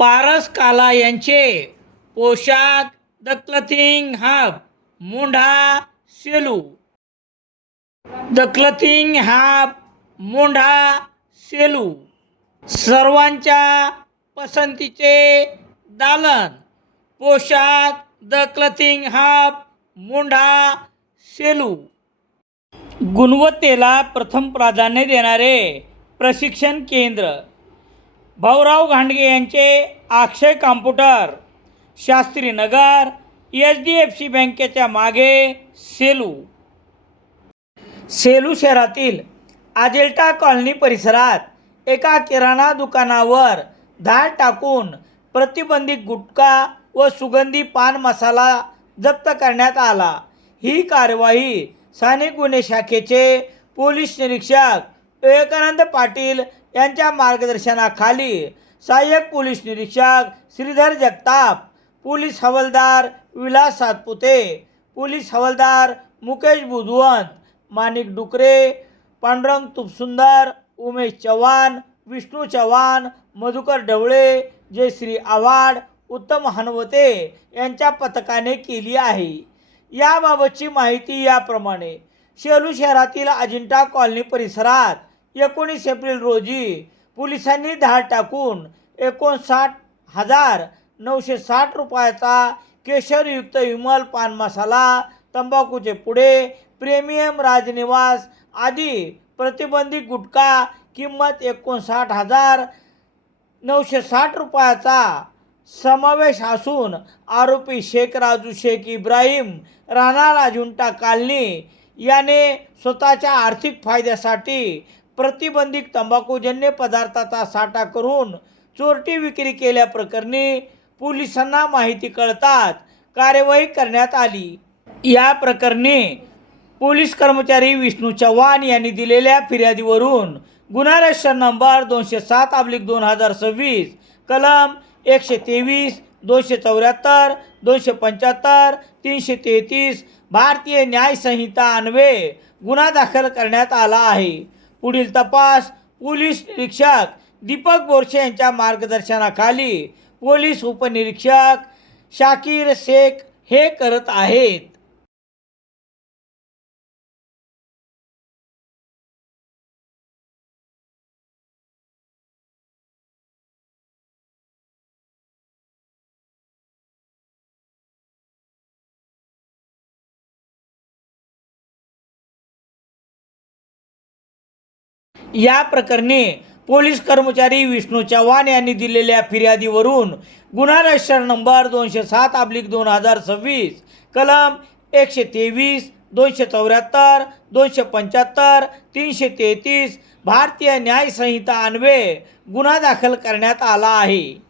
पारस काला यांचे पोशाख the clothing hub Mondha Selu. The clothing hub Mondha Selu सर्वांच्या पसंतीचे दालन. पोशाख the clothing hub Mondha Selu. गुणवत्तेला प्रथम प्राधान्य देणारे प्रशिक्षण केंद्र. भाऊराव घांडगे यांचे अक्षय कॉम्प्युटर, शास्त्रीनगर, HDFC बँकेच्या मागे, सेलू. सेलू शहरातील आजेल्टा कॉलनी परिसरात एका किराणा दुकानावर धाड टाकून प्रतिबंधित गुटखा व सुगंधी पान मसाला जप्त करण्यात आला. ही कार्यवाही स्थानिक गुन्हे शाखेचे पोलीस निरीक्षक विवेकानंद पाटील यांच्या मार्गदर्शनाखाली सहाय्यक पोलीस निरीक्षक श्रीधर जगताप, पोलीस हवालदार विलास सातपुते, पोलीस हवालदार मुकेश बुधवंत, माणिक डुकरे, पांडुरंग तुपसुंदर, उमेश चव्हाण, विष्णू चव्हाण, मधुकर ढवळे, जयश्री आव्हाड, उत्तम हनवते यांच्या पथकाने केली आहे. याबाबतची माहिती याप्रमाणे. सेलू शहरातील अजिंठा कॉलनी परिसरात 19 एप्रिल रोजी पोलिसांनी धाड टाकून 59,960 रुपयाचा केशरयुक्त विमल पान मसाला, तंबाखूचे पुडे, प्रीमियम राजनिवास आदी प्रतिबंधित गुटखा किंमत 59,960 रुपयाचा समावेश असून आरोपी शेख राजू शेख इब्राहिम राहणार अजिंठा कॉलनी याने स्वतःच्या आर्थिक फायद्यासाठी प्रतिबंधित तंबाखूजन्य पदार्थाचा साठा करून चोरटी विक्री केल्याप्रकरणी पोलिसांना माहिती कळताच कार्यवाही करण्यात आली. या प्रकरणी पोलीस कर्मचारी विष्णू चव्हाण यांनी दिलेल्या फिर्यादीवरून गुन्हा रजिस्टर नंबर 207/2026 कलम 123, 274, 275, 333 भारतीय न्याय संहिता अन्वये गुन्हा दाखल करण्यात आला आहे. पुढील तपास पोलीस निरीक्षक दीपक बोरसे यांच्या मार्गदर्शनाखाली पोलीस उपनिरीक्षक शाकीर शेख हे करत आहेत. या प्रकरणी पोलीस कर्मचारी विष्णू चव्हाण यांनी दिलेल्या फिर्यादीवरून गुन्हा रजिस्टर नंबर 207/2026 कलम 123, 274, 275, 333 भारतीय न्याय संहिता अन्वये गुन्हा दाखल करण्यात आला आहे.